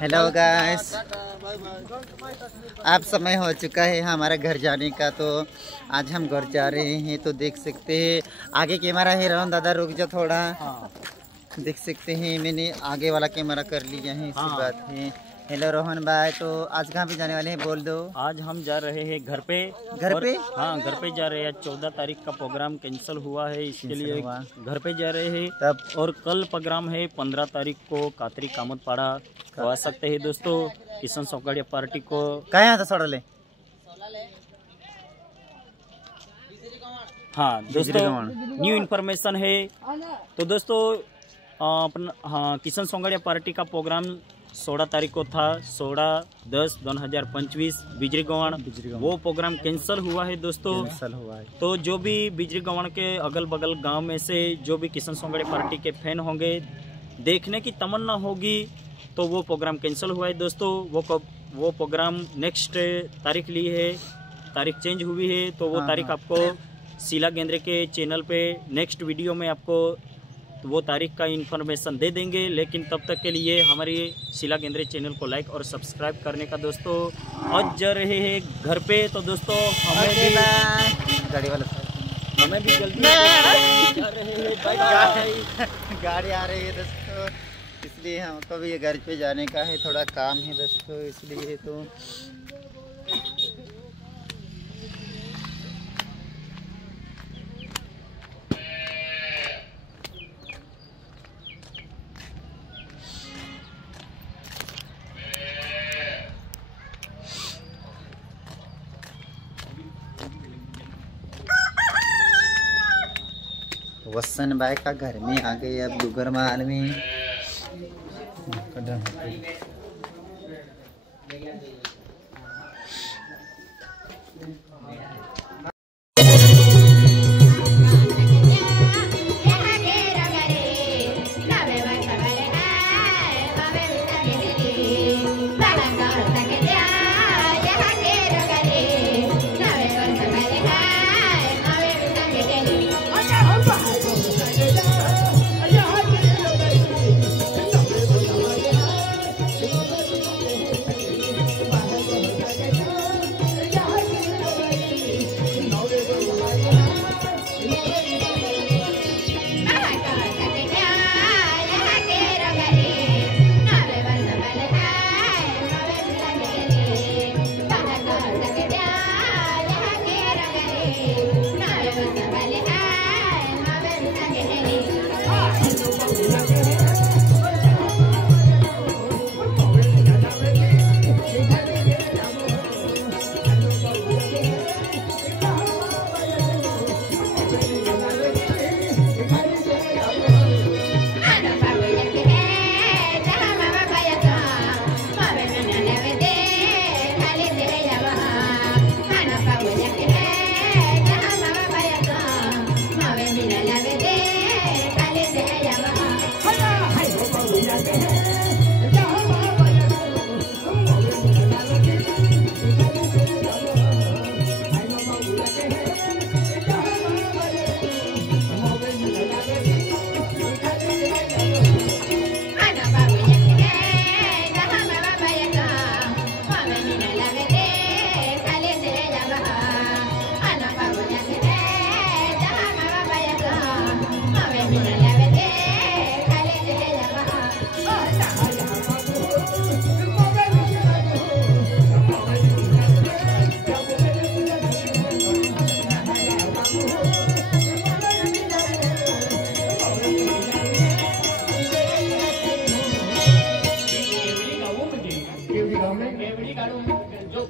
Hello guys, अब समय हो चुका है हमारा घर जाने का। तो आज हम घर जा रहे हैं। तो देख सकते हैं आगे कैमरा है। रोहन दादा रुक जा थोड़ा। देख सकते हैं मैंने आगे वाला कैमरा कर लिया है, इसी बात है। हेलो रोहन भाई, तो आज कहाँ पे जाने वाले हैं बोल दो। आज हम जा रहे हैं घर पे। घर पे? हाँ, घर पे जा रहे हैं। 14 तारीख का प्रोग्राम कैंसिल हुआ है, इसके लिए घर पे जा रहे हैं तब। और कल प्रोग्राम है 15 तारीख को कातरी कामतपाड़ा। तो आ सकते हैं दोस्तों किशन सौगाड़िया पार्टी को। कहाँ यहाँ था सोडले? हाँ दोस्तों, न्यू इन्फॉर्मेशन है। तो दोस्तों किशन सौगाड़िया पार्टी का प्रोग्राम 16 तारीख को था, 16/10/2025 बिजरी गवाण। वो प्रोग्राम कैंसिल हुआ है दोस्तों। कैंसिल हुआ है। तो जो भी बिजरी गवाण के अगल बगल गांव में से जो भी किशन सौगाड़िया पार्टी के फैन होंगे, देखने की तमन्ना होगी, तो वो प्रोग्राम कैंसिल हुआ है दोस्तों। वो प्रोग्राम नेक्स्ट तारीख ली है, तारीख चेंज हुई है। तो वो तारीख आपको शीला गेंद्रे के चैनल पे नेक्स्ट वीडियो में आपको वो तारीख का इन्फॉर्मेशन दे देंगे। लेकिन तब तक के लिए हमारी शीला गेंद्रे चैनल को लाइक और सब्सक्राइब करने का दोस्तों। आज जा रहे हैं घर पे। तो दोस्तों हमें भी जल्दी जा रहे हैं। गाड़ी आ रही है दोस्तों, इसलिए हमको भी घर पे जाने का है, थोड़ा काम है दोस्तों, इसलिए। तो वसन भाई का घर में आ गए अब दुगर माल में।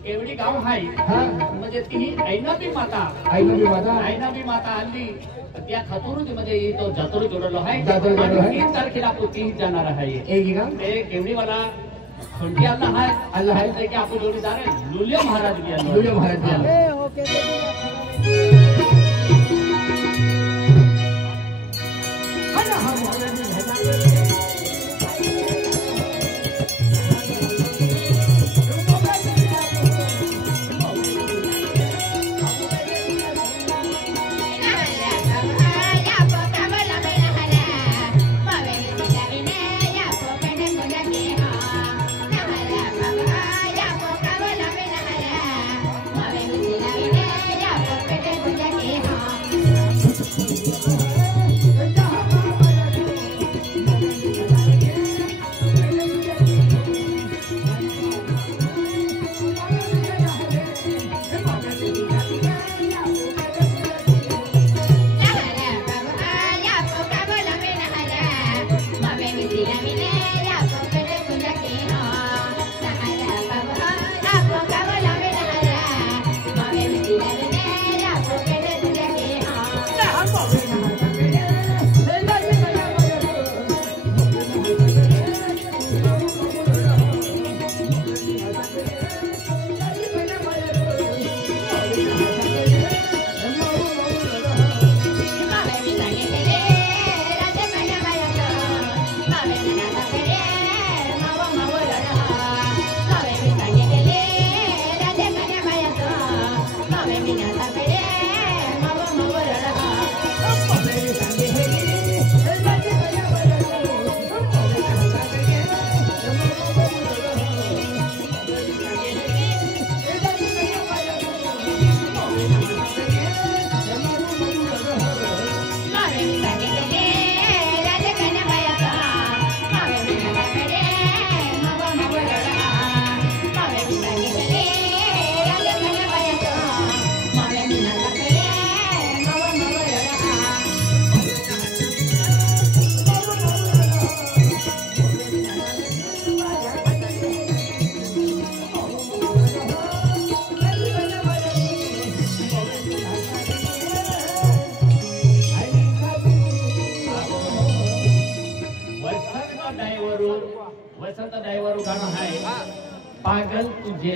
केवडी गाव आहे म्हणजे ती ऐनाबी माता आली त्या खतुरुती मध्ये तो जतरू जोडलो आहे। 3 तारखेला आपण ती जाणार आहे। ते केवडी वाला खंडी आला आहे की आपण जोडीदार आहे लुलिया महाराज पागल तुझे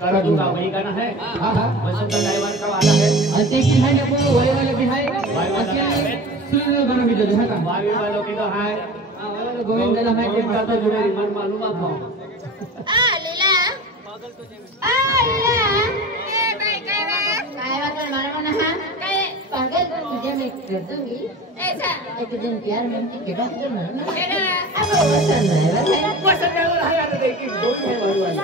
कर दूंगा, वही गाना है। वसंत ड्राइवर का वाला है। वावी वालों की तो है, गोविंद का तो जुड़े मन मालूम आपको। पागल तुझे मैं कर दूंगी ऐसा एक दिन प्यार में के बात करना ना अब वसंत ड्राइवर है यार, देखिए दो है वाली वाली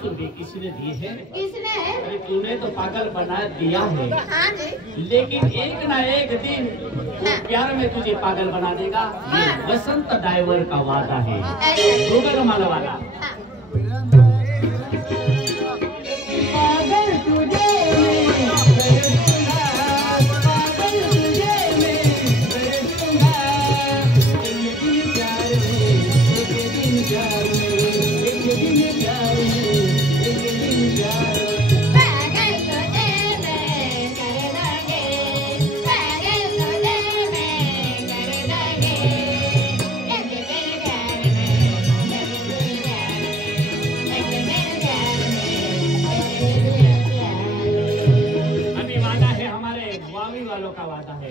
तो कैसे किसने दिए हैं? किसने? अरे तूने तो पागल बना दिया है। हाँ जी। लेकिन एक ना एक दिन वो प्यार में तुझे पागल बना देगा। ये वसंत ड्राइवर का वादा है। रुपए कमाने वाला। पागल तुझे वालों का वादा है।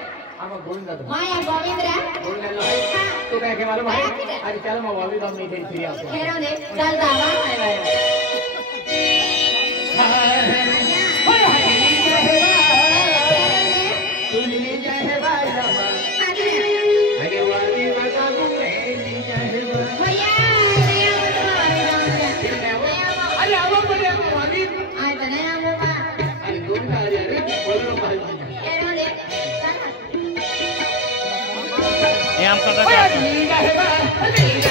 माया गोविंद्रा तू काय के मालूम है अरे चल मैं वाली दम नहीं दे फिर आओ खेरो दे चल दावा तुझे जाए बाजा अरे वाली बता दूं मैं जाए भैया अरे आओ बोले वाली आज बने ना बाबा अरे गोविंद अरे बोलो भाई खेरो दे ये हम करते हैं।